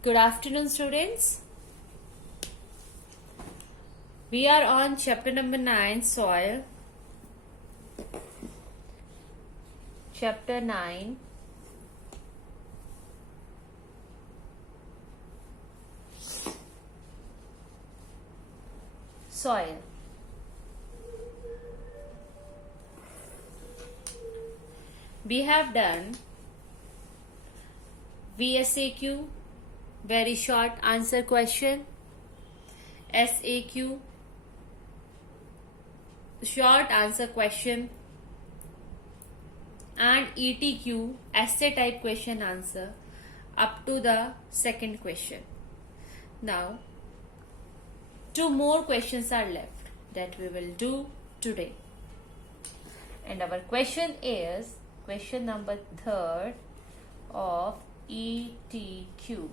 Good afternoon, students. We are on chapter number 9, Soil. Chapter 9. Soil. We have done VSAQ, very short answer question, SAQ, short answer question, and ETQ, essay type question answer, up to the second question. Now, two more questions are left that we will do today. And our question is question number 3rd of ETQ.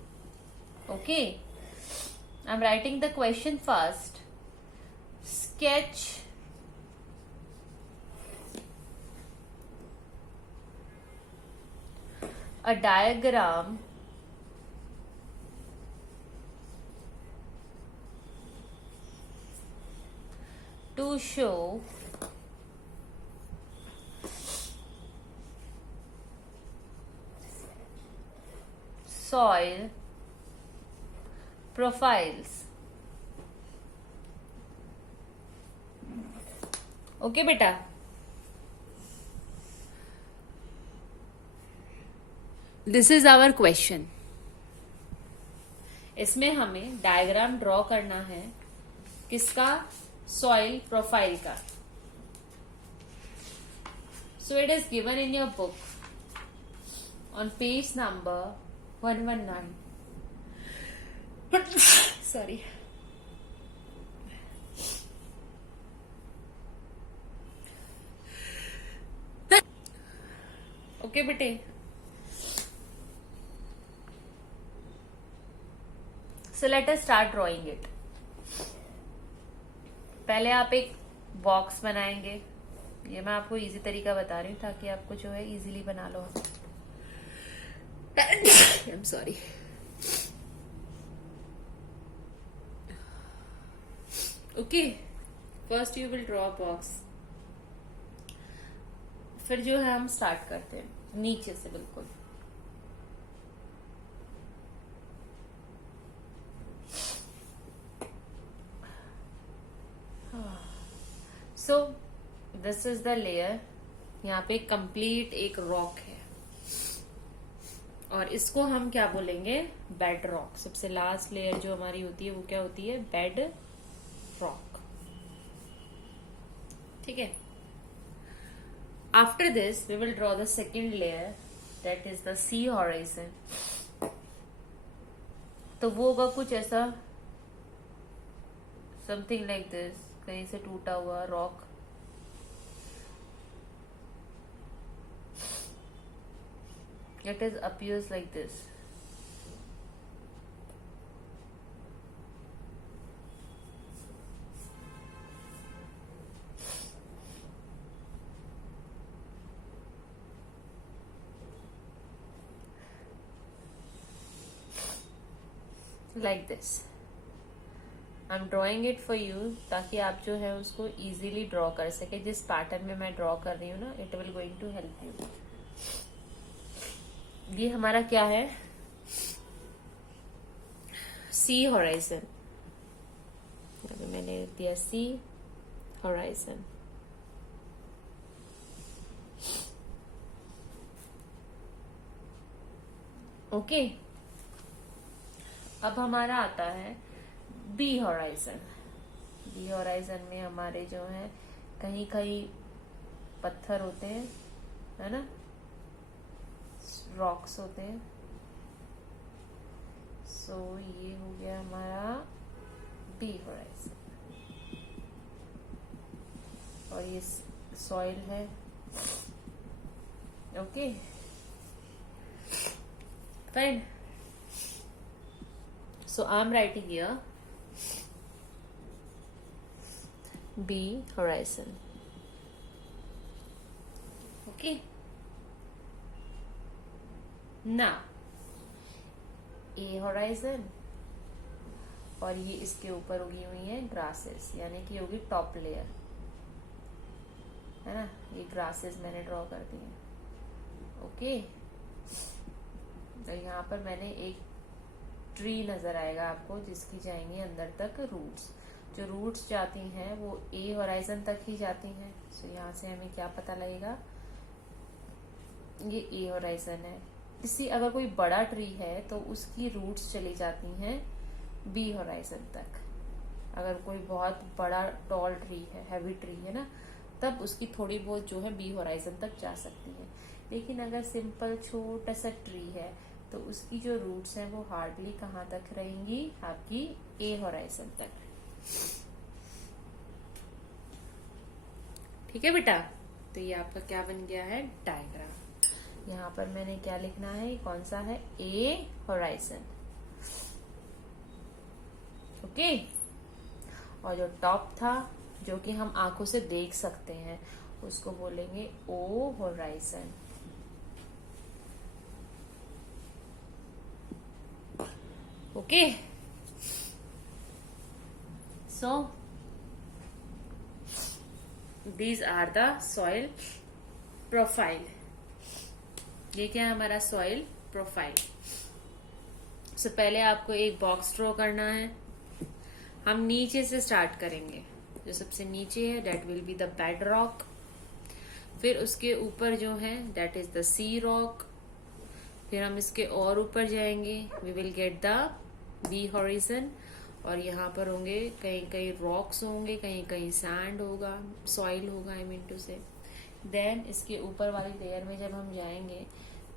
Okay, I'm writing the question first. Sketch a diagram to show soil profiles. Okay बेटा, this is our question. इसमें हमें diagram draw करना है. किसका? Soil profile का. So it is given in your book on page number 119. Sorry. Okay, बेटे. So let us start drawing it. पहले आप एक बॉक्स बनाएंगे. ये मैं आपको इजी तरीका बता रही हूँ ताकि आपको जो है इजीली बना लो. I'm sorry. Okay, first you will draw box. फिर जो है हम स्टार्ट करते हैं नीचे से बिल्कुल. सो दिस इज द लेयर. यहाँ पे कंप्लीट एक रॉक है और इसको हम क्या बोलेंगे? Bedrock. सबसे लास्ट लेयर जो हमारी होती है वो क्या होती है? Bedrock. ठीक है. After this we will draw the second layer, that is the C horizon. तो वो होगा कुछ ऐसा, समथिंग लाइक दिस. कहीं से टूटा हुआ rock. It is appears like this. Like this. I'm drawing it for you ताकि आप जो है उसको easily draw कर सके. जिस पैटर्न में मैं ड्रॉ कर रही हूँ ना, it will going to help you. ये हमारा क्या है? सी हॉराइजन. अभी मैंने दिया सी हॉराइजन. ओके. अब हमारा आता है बी हॉराइजन. बी हॉराइजन में हमारे जो है कहीं कहीं पत्थर होते हैं, है ना, रॉक्स होते हैं. सो ये हो गया हमारा बी हॉराइजन. और ये सॉइल है. Okay, fine. So I am writing here B horizon. Okay. Now, A horizon, और ये इसके ऊपर उगी हुई है ग्रासेस, यानी कि होगी टॉप लेयर, है ना। ये ग्रासेस मैंने ड्रॉ कर दी है। ओके, तो यहाँ पर मैंने एक ट्री नजर आएगा आपको, जिसकी जाएंगी अंदर तक रूट्स। जो रूट्स जाती हैं वो ए होराइजन तक ही जाती हैं। सो यहाँ से हमें क्या पता लगेगा, ये ए होराइजन है। किसी अगर कोई बड़ा ट्री है तो उसकी रूट्स चली जाती हैं बी होराइजन तक। अगर कोई बहुत बड़ा टॉल ट्री है, हैवी ट्री है ना, तब उसकी थोड़ी बहुत जो है बी होराइजन तक जा सकती है। लेकिन अगर सिंपल छोटा सा ट्री है तो उसकी जो रूट्स हैं वो हार्डली कहाँ तक रहेंगी, आपकी ए होराइजन तक। ठीक है बेटा, तो ये आपका क्या बन गया है, डायग्राम। यहाँ पर मैंने क्या लिखना है, कौन सा है, ए होराइजन। ओके, और जो टॉप था जो कि हम आंखों से देख सकते हैं उसको बोलेंगे O horizon. Okay, so these are the soil profile. ये क्या है, हमारा सॉइल प्रोफाइल। सो पहले आपको एक बॉक्स ड्रॉ करना है। हम नीचे से स्टार्ट करेंगे। जो सबसे नीचे है that will be the bedrock, फिर उसके ऊपर जो है that is the C rock, फिर हम इसके और ऊपर जाएंगे, we will get the B horizon, और यहाँ पर होंगे कहीं कहीं रॉक्स होंगे, कहीं कहीं सैंड होगा, सॉइल होगा, आई मीन टू से। देन इसके ऊपर वाली लेयर में जब हम जाएंगे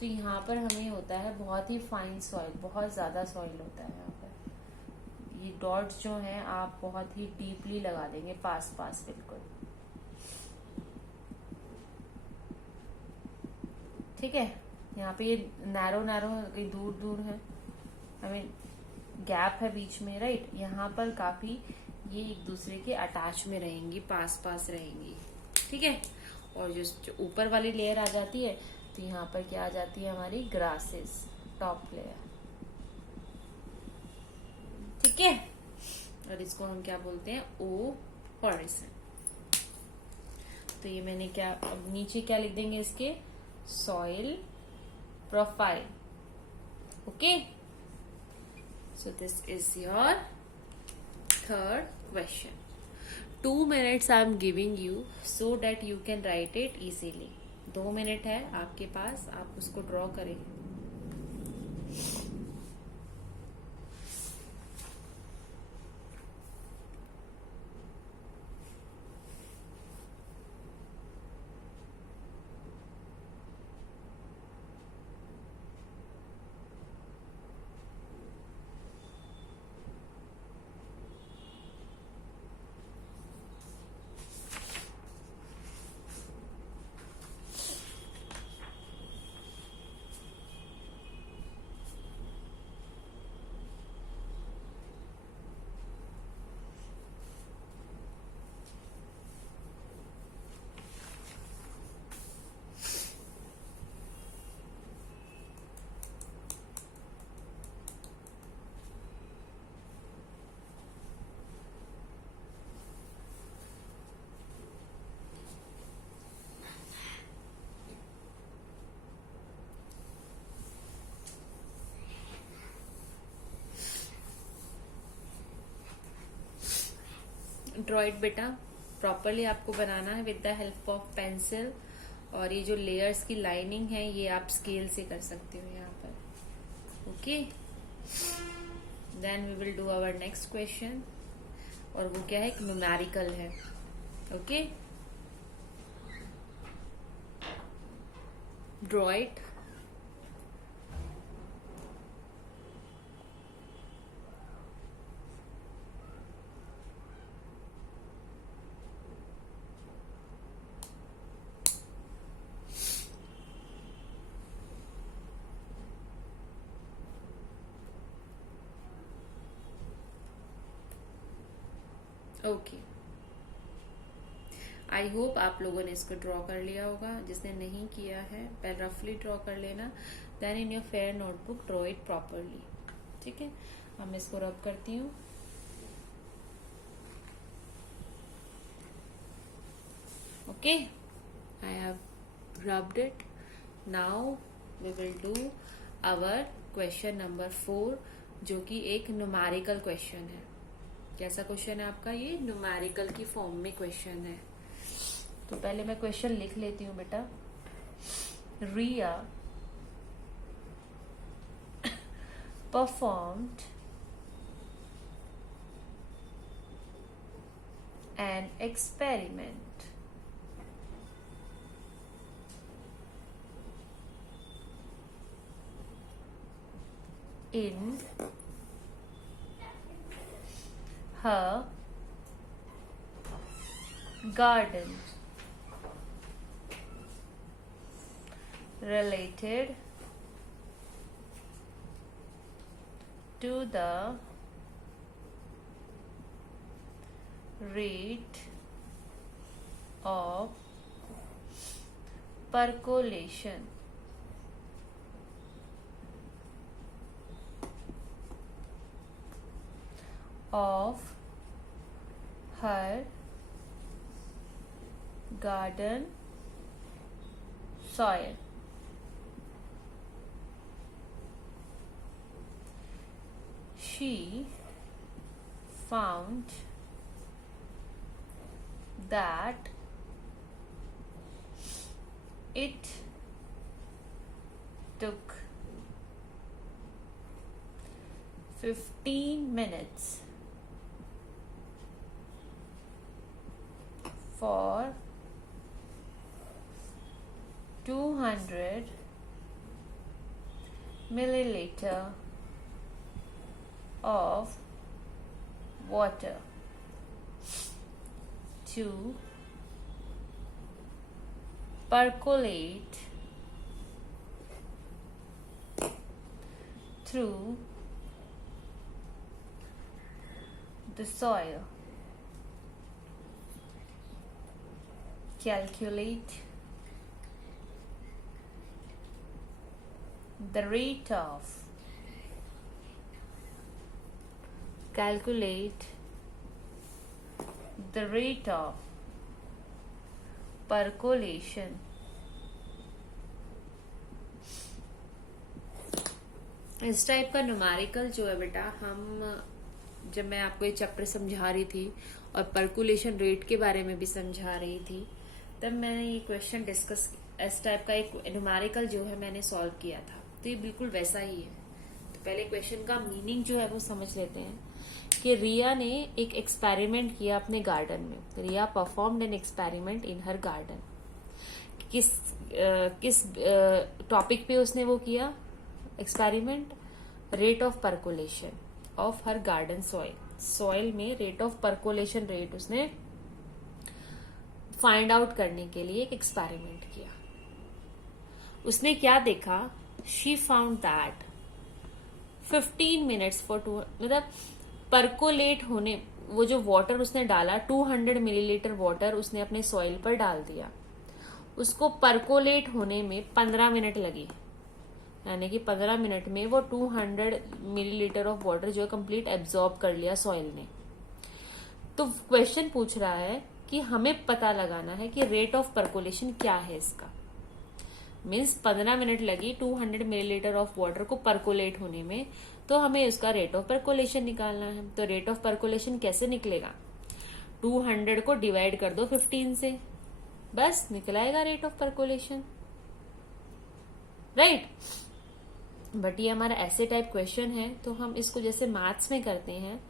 तो यहाँ पर हमें होता है बहुत ही फाइन सॉइल, बहुत ज्यादा सॉइल होता है यहाँ पर। ये डॉट्स जो हैं आप बहुत ही डीपली लगा देंगे, पास पास बिल्कुल। ठीक है, यहाँ पे ये नैरो नैरो कहीं दूर दूर है, आई मीन गैप है बीच में, राइट। यहाँ पर काफी ये एक दूसरे के अटैच में रहेंगी, पास पास रहेंगी। ठीक है, और जो ऊपर वाली लेयर आ जाती है तो यहाँ पर क्या आ जाती है, हमारी ग्रासेस, टॉप लेयर। ठीक है, और इसको हम क्या बोलते हैं, ओ हॉरिजन। तो ये मैंने क्या, अब नीचे क्या लिख देंगे इसके, soil profile. Okay, so this is your third question. 2 minutes I am giving you so that you can write it easily. 2 minute है आपके पास, आप उसको ड्रॉ करें। ड्रॉ इट बेटा, प्रॉपरली आपको बनाना है with the help of pencil. और ये जो लेयर्स की लाइनिंग है ये आप स्केल से कर सकते हो यहाँ पर। Okay, then we will do our next question, और वो क्या है, एक न्यूमेरिकल है। Okay, draw it. Okay, I hope आप लोगों ने इसको ड्रॉ कर लिया होगा। जिसने नहीं किया है पहले रफली ड्रॉ कर लेना, then in your fair notebook draw it properly. ठीक है, अब मैं इसको रब करती हूँ। Okay, I have rubbed it. Now we will do our question number 4, जो कि एक न्यूमेरिकल क्वेश्चन है। कैसा क्वेश्चन है आपका? ये न्यूमेरिकल की फॉर्म में क्वेश्चन है। तो पहले मैं क्वेश्चन लिख लेती हूँ बेटा। रिया performed an experiment in her garden related to the rate of percolation of her garden soil. She found that it took 15 minutes for 200 milliliter of water to percolate through the soil. Calculate the rate of percolation इस type का numerical जो है बेटा, हम जब मैं आपको ये चैप्टर समझा रही थी और परकुलेशन रेट के बारे में भी समझा रही थी, तब मैंने ये क्वेश्चन डिस्कस, इस टाइप का एक न्यूमेरिकल जो है मैंने सॉल्व किया था। तो ये बिल्कुल वैसा ही है। तो पहले क्वेश्चन का मीनिंग जो है वो समझ लेते हैं कि रिया ने एक एक्सपेरिमेंट किया अपने गार्डन में। Riya performed an experiment in her garden. किस टॉपिक पे उसने वो किया experiment? Rate of percolation of her garden soil. Soil में रेट ऑफ परकुलेशन रेट उसने फाइंड आउट करने के लिए एक एक्सपेरिमेंट किया। उसने क्या देखा? She found that 15 minutes for मतलब परकोलेट होने, वो जो वाटर उसने डाला 200 मिलीलीटर वाटर उसने अपने सॉइल पर डाल दिया, उसको परकोलेट होने में 15 मिनट लगी। यानी कि 15 मिनट में वो 200 मिलीलीटर ऑफ वाटर जो है कंप्लीट एब्जॉर्ब कर लिया सॉइल ने। तो क्वेश्चन पूछ रहा है कि हमें पता लगाना है कि रेट ऑफ परकोलेशन क्या है इसका। मीन्स 15 मिनट लगी 200 मिलीलीटर ऑफ वाटर को परकोलेट होने में, तो हमें उसका रेट ऑफ परकोलेशन निकालना है। तो रेट ऑफ परकोलेशन कैसे निकलेगा? 200 को डिवाइड कर दो 15 से, बस निकल आएगा rate of percolation, right. But ये हमारा ऐसे टाइप क्वेश्चन है, तो हम इसको जैसे मैथ्स में करते हैं,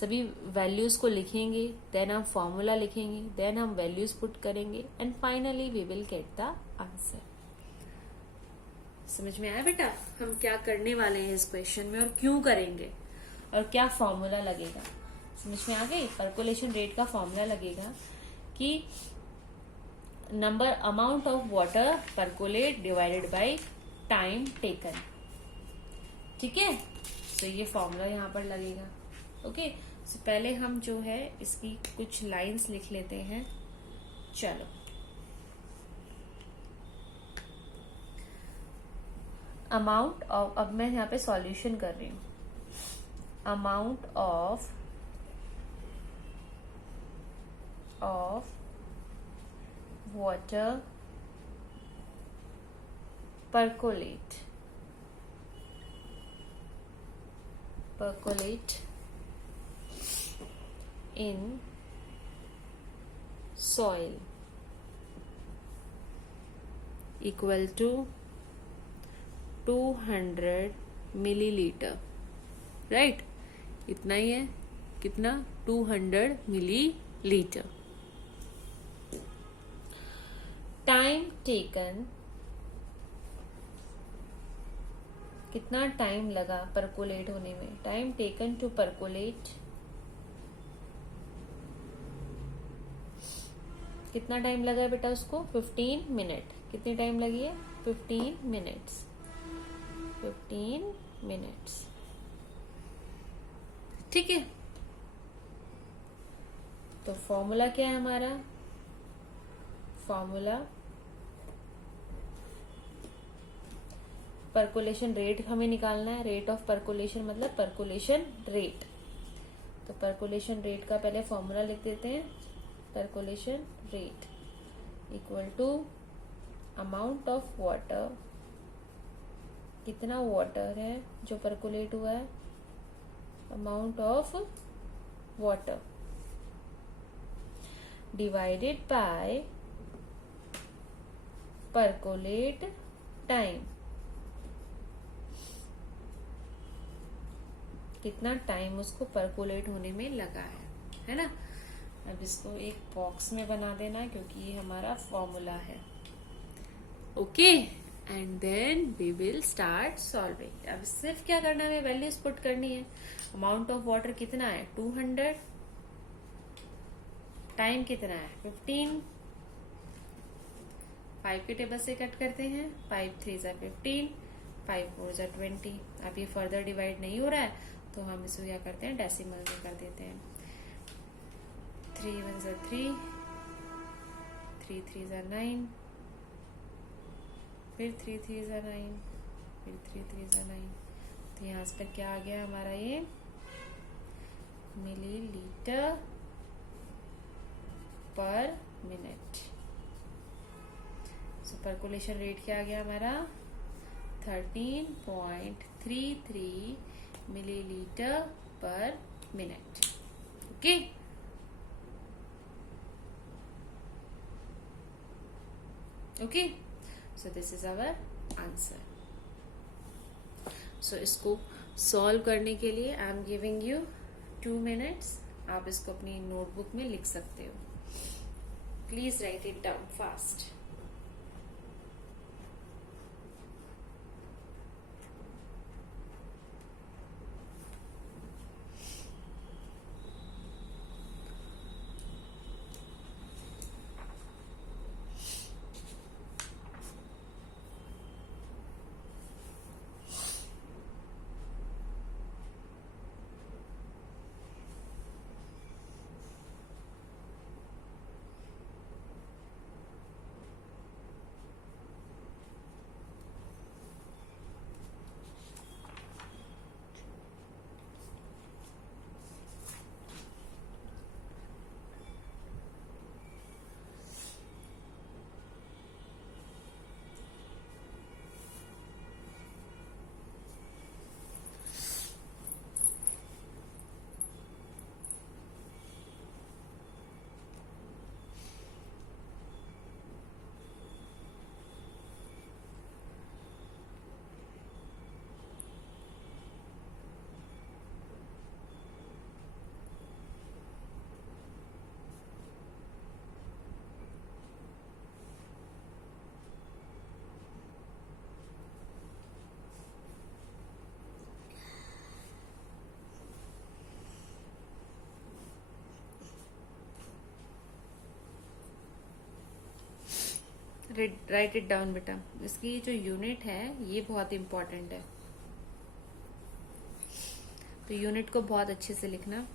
सभी वैल्यूज को लिखेंगे, देन हम फॉर्मूला लिखेंगे, देन हम वैल्यूज पुट करेंगे and finally we will get the answer. समझ में आया बेटा हम क्या करने वाले हैं इस क्वेश्चन में और क्यों करेंगे और क्या फॉर्मूला लगेगा? समझ में आ गई? परकोलेशन रेट का फॉर्मूला लगेगा कि number amount of water percolate divided by time taken. ठीक है, तो ये फॉर्मूला यहाँ पर लगेगा। ओके, तो पहले हम जो है इसकी कुछ लाइंस लिख लेते हैं। चलो, अमाउंट ऑफ, अब मैं यहाँ पे सॉल्यूशन कर रही हूँ। amount of water percolate in soil equal to 200 milliliter, right? इतना ही है, कितना? 200 milliliter. टाइम टेकन, कितना टाइम लगा परकोलेट होने में? टाइम टेकन टू परकोलेट, कितना टाइम लगा है बेटा उसको? 15 मिनट. कितनी टाइम लगी है? 15 मिनट्स. 15 मिनट्स. ठीक है. तो फॉर्मूला क्या है हमारा? फॉर्मूला परकोलेशन रेट हमें निकालना है. रेट ऑफ परकोलेशन मतलब परकोलेशन रेट. तो परकोलेशन रेट का पहले फॉर्मूला लिख देते हैं. Percolation rate equal to amount of water, कितना वाटर है जो परकोलेट हुआ है, amount of water divided by percolate time. कितना टाइम उसको परकोलेट होने में लगा है ना? अब इसको एक बॉक्स में बना देना क्योंकि ये हमारा फॉर्मूला है. Okay, and then we will start solving. अब सिर्फ क्या करना है, वैल्यूज पुट करनी है. अमाउंट ऑफ वाटर कितना है? 200. टाइम कितना है? 15. 5 के टेबल से कट करते हैं. 5 3 = 15, 5 4 = 20. अब ये फर्दर डिवाइड नहीं हो रहा है तो हम इसको क्या करते हैं, डेसिमल में कर देते हैं. 3 1 = 3, 3 3 = 9, फिर 3 3 = 9, फिर 3 3 = 9. तो यहाँ पर क्या आ गया हमारा? ये मिलीलीटर पर मिनट. सो परकोलेशन रेट क्या आ गया हमारा? 13.33 millilitre per minute. Okay. Okay, so this is our answer. So इसको सॉल्व करने के लिए I am giving you 2 minutes. आप इसको अपनी नोटबुक में लिख सकते हो. Please write it down fast. Write it down बेटा. इसकी जो यूनिट है ये बहुत इंपॉर्टेंट है, तो यूनिट को बहुत अच्छे से लिखना.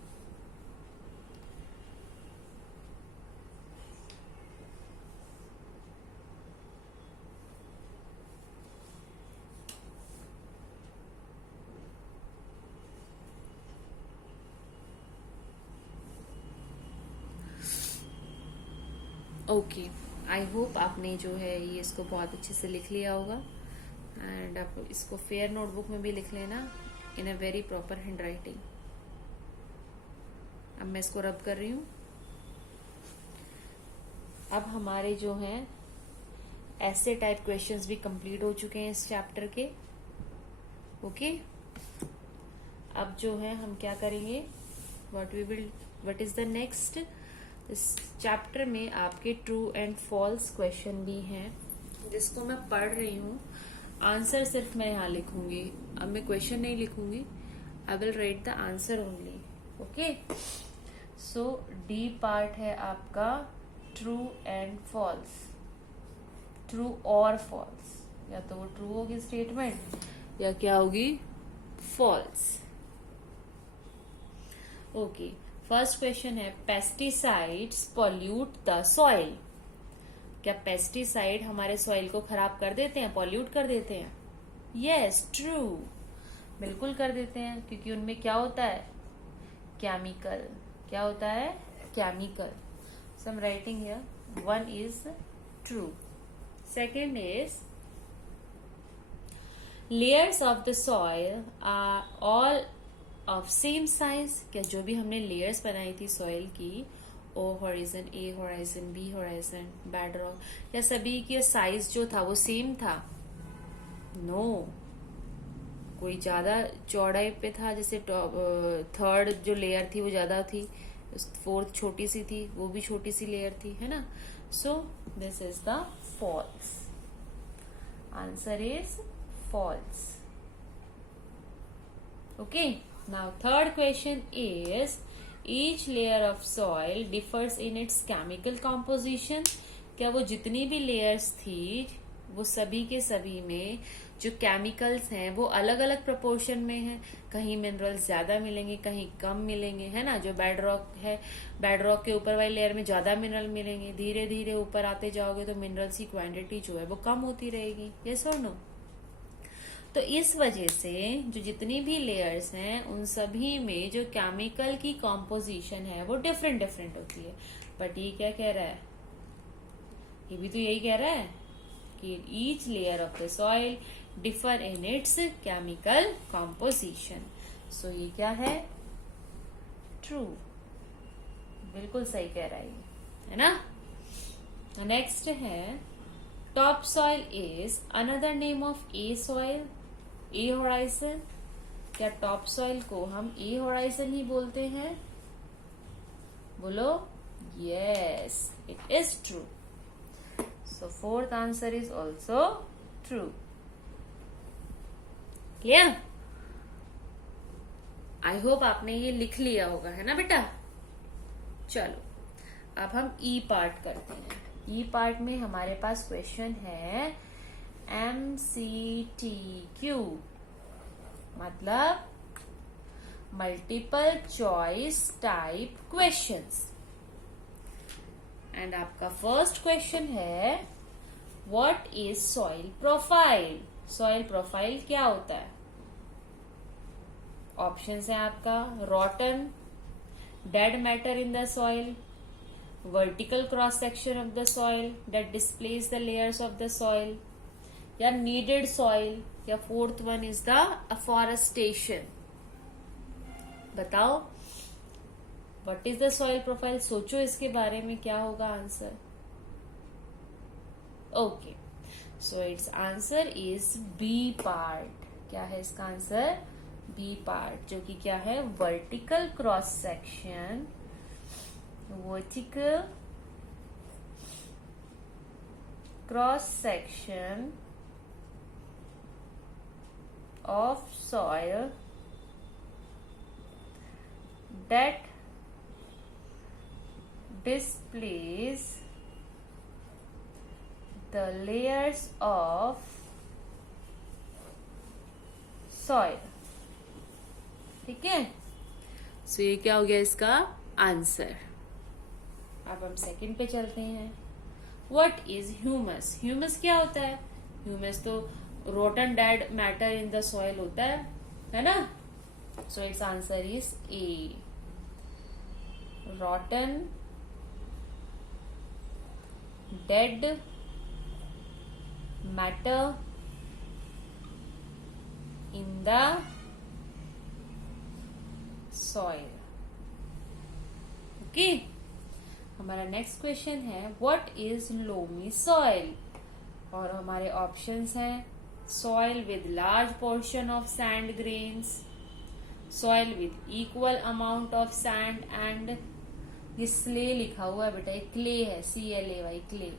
ओके, आई होप आपने जो है ये इसको बहुत अच्छे से लिख लिया होगा, एंड आप इसको फेयर नोटबुक में भी लिख लेना in a very proper handwriting. अब मैं इसको रब कर रही हूँ। अब हमारे जो हैं ऐसे टाइप क्वेश्चंस भी कंप्लीट हो चुके हैं इस चैप्टर के। ओके, अब जो है हम क्या करेंगे, व्हाट इज द नेक्स्ट। इस चैप्टर में आपके ट्रू एंड फॉल्स क्वेश्चन भी हैं जिसको मैं पढ़ रही हूँ। आंसर सिर्फ मैं यहाँ लिखूंगी, अब मैं क्वेश्चन नहीं लिखूंगी। I will write the answer only. Okay, so D part है आपका ट्रू एंड फॉल्स, ट्रू और फॉल्स, या तो वो ट्रू होगी स्टेटमेंट या क्या होगी, फॉल्स। ओके, फर्स्ट क्वेश्चन है पेस्टिसाइड्स पॉल्यूट द सॉइल। क्या पेस्टिसाइड हमारे सॉइल को खराब कर देते हैं, पॉल्यूट कर देते हैं? यस, ट्रू, बिल्कुल कर देते हैं, क्योंकि उनमें क्या होता है, केमिकल। क्या होता है, chemical. So I am writing here one is true. Second is layers of the soil are all of same size। क्या जो भी हमने लेयर्स बनाई थी सॉइल की, O horizon, A horizon, B horizon, bedrock, क्या सभी की साइज जो था वो सेम था? नो, कोई ज्यादा चौड़ाई पे था, जैसे थर्ड जो लेयर थी वो ज्यादा थी, फोर्थ छोटी सी थी, वो भी छोटी सी लेयर थी, है ना। So this is the false, answer is false. Okay, now third question is each layer of soil differs in its chemical composition। क्या वो जितनी भी layers थी वो सभी के सभी में जो केमिकल्स हैं वो अलग अलग प्रोपोर्शन में हैं? कहीं मिनरल्स ज्यादा मिलेंगे, कहीं कम मिलेंगे, है ना। जो बेड रॉक है, बेड रॉक के ऊपर वाली लेयर में ज्यादा मिनरल मिलेंगे, धीरे धीरे ऊपर आते जाओगे तो मिनरल्स की क्वांटिटी जो है वो कम होती रहेगी। यस और नो? तो इस वजह से जो जितनी भी लेयर्स हैं उन सभी में जो केमिकल की कॉम्पोजिशन है वो डिफरेंट डिफरेंट होती है। बट ये क्या कह रहा है, ये भी तो यही कह रहा है कि each layer of the soil differ in its chemical composition. So ये क्या है, ट्रू, बिल्कुल सही कह रहा है ना। नेक्स्ट है top soil is another name of A soil, A horizon. क्या टॉप सॉइल को हम ए होराइजन ही बोलते हैं? बोलो yes, it is true. So fourth answer is also true. Clear? I hope आपने ये लिख लिया होगा, है ना बेटा। चलो अब हम ई पार्ट करते हैं। ई पार्ट में हमारे पास क्वेश्चन है MCQ, मतलब multiple choice type questions. And आपका फर्स्ट क्वेश्चन है what is soil profile. Soil profile क्या होता है? ऑप्शंस है आपका रॉटन, dead matter in the soil, vertical cross section of the soil that displays the layers of the soil, या needed soil, या fourth one is the afforestation। बताओ what is the soil profile। सोचो इसके बारे में क्या होगा answer. Okay, so it's answer is B part. क्या है इसका आंसर? बी पार्ट, जो कि क्या है, vertical cross section, vertical cross section of soil that displays the layers of soil। ठीक है, सो ये क्या हो गया इसका आंसर। अब हम सेकंड पे चलते हैं। What is humus. ह्यूमस क्या होता है? ह्यूमस तो rotten dead matter in the soil होता है ना। So it's answer is A, rotten dead matter in the soil. Okay, हमारा नेक्स्ट क्वेश्चन है व्हाट इज लोमी सॉइल, और हमारे ऑप्शंस हैं soil with large portion of sand grains, soil with equal amount of sand and, ये स्ले लिखा हुआ है बेटा, ये क्ले है, CLAY क्ले,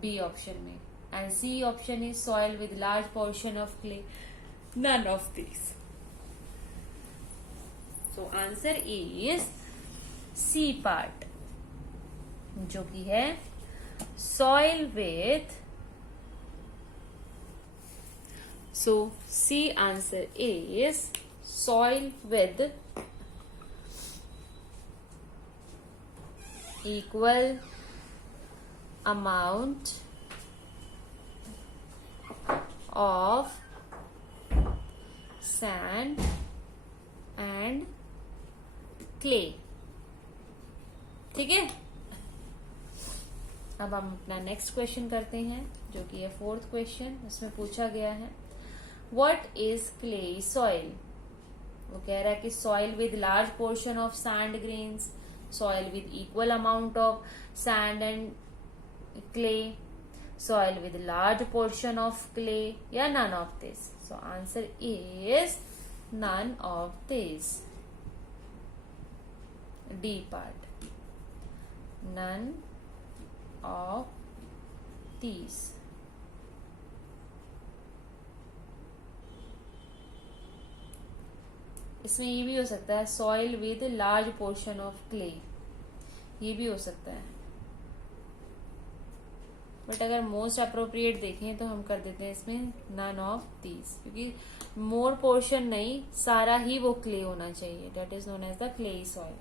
बी ऑप्शन में, and C option is soil with large portion of clay, none of this. So answer is C part, जो कि है soil with, so C answer is soil with equal amount of sand and clay। ठीक है, अब हम अपना next question करते हैं, जो कि है 4th क्वेश्चन। उसमें पूछा गया है व्हाट इज क्ले सॉइल। वो कह रहा है कि soil with large portion of sand grains, soil with equal amount of sand and clay, soil with large portion of clay, या none of this. So answer is none of this, D part, none of these। इसमें ये भी हो सकता है soil with large portion of clay, ये भी हो सकता है, बट अगर मोस्ट अप्रोप्रिएट देखें तो हम कर देते हैं इसमें नन ऑफ दीज, क्योंकि मोर पोर्शन नहीं, सारा ही वो क्ले होना चाहिए, that is known as the clay soil.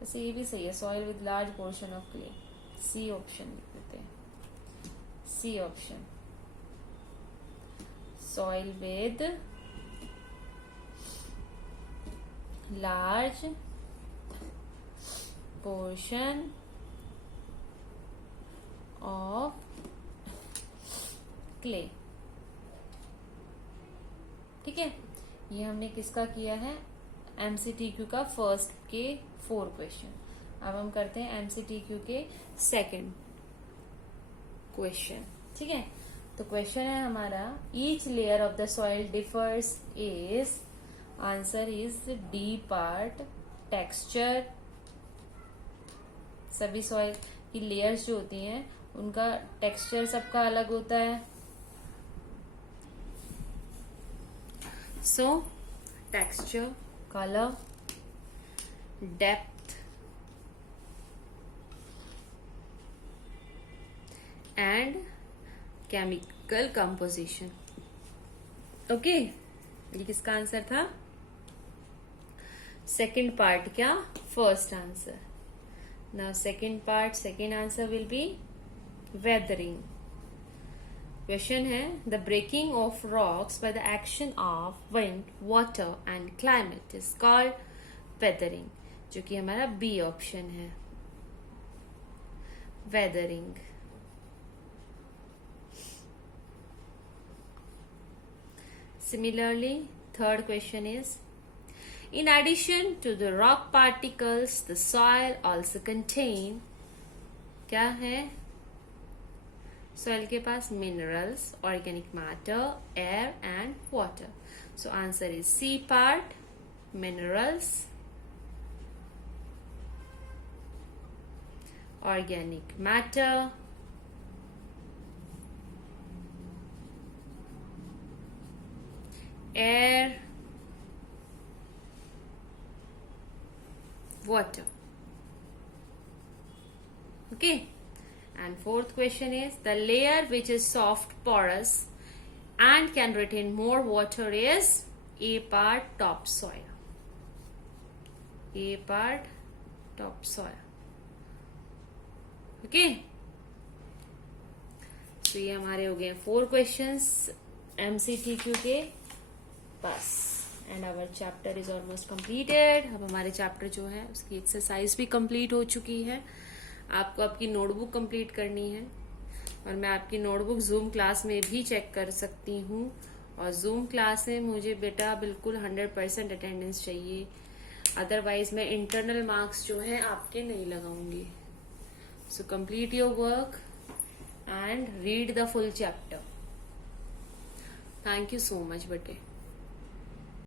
वैसे ये भी सही है, soil with large portion of clay, C option लिख देते हैं, C option, soil with large portion of clay. ठीक है, ये हमने किसका किया है, MCTQ का फर्स्ट के 4 क्वेश्चन। अब हम करते हैं MCTQ के 2nd क्वेश्चन। ठीक है, तो क्वेश्चन है हमारा each layer of the soil differs is, answer is D part, texture. सभी सॉइल की लेयर्स जो होती हैं उनका टेक्सचर सबका अलग होता है। So texture, colour, depth and chemical composition. Okay, ये किसका आंसर था, 2nd पार्ट क्या, first answer. Now 2nd part, 2nd answer will be weathering. Question है the breaking of rocks by the action of wind, water and climate is called weathering, जो कि हमारा B option है, weathering. Similarly, 3rd question is, in addition to the rock particles, the soil also contain, क्या है, soil के पास minerals, organic matter, air and water. So answer is C part, minerals, organic matter, air, water. Okay, and 4th question is the layer which is soft, porous and can retain more water is A part, topsoil, A part, topsoil. Okay, तो ये हमारे हो गए 4 questions MCTQ के बस, and our chapter is almost completed. अब हमारे chapter जो है उसकी एक्सरसाइज भी कंप्लीट हो चुकी है। आपको आपकी नोटबुक कंप्लीट करनी है, और मैं आपकी नोटबुक जूम क्लास में भी चेक कर सकती हूँ। और जूम क्लास में मुझे बेटा बिल्कुल 100% अटेंडेंस चाहिए, अदरवाइज मैं इंटरनल मार्क्स जो है आपके नहीं लगाऊंगी। So complete your work and read the full chapter. Thank you so much, bete.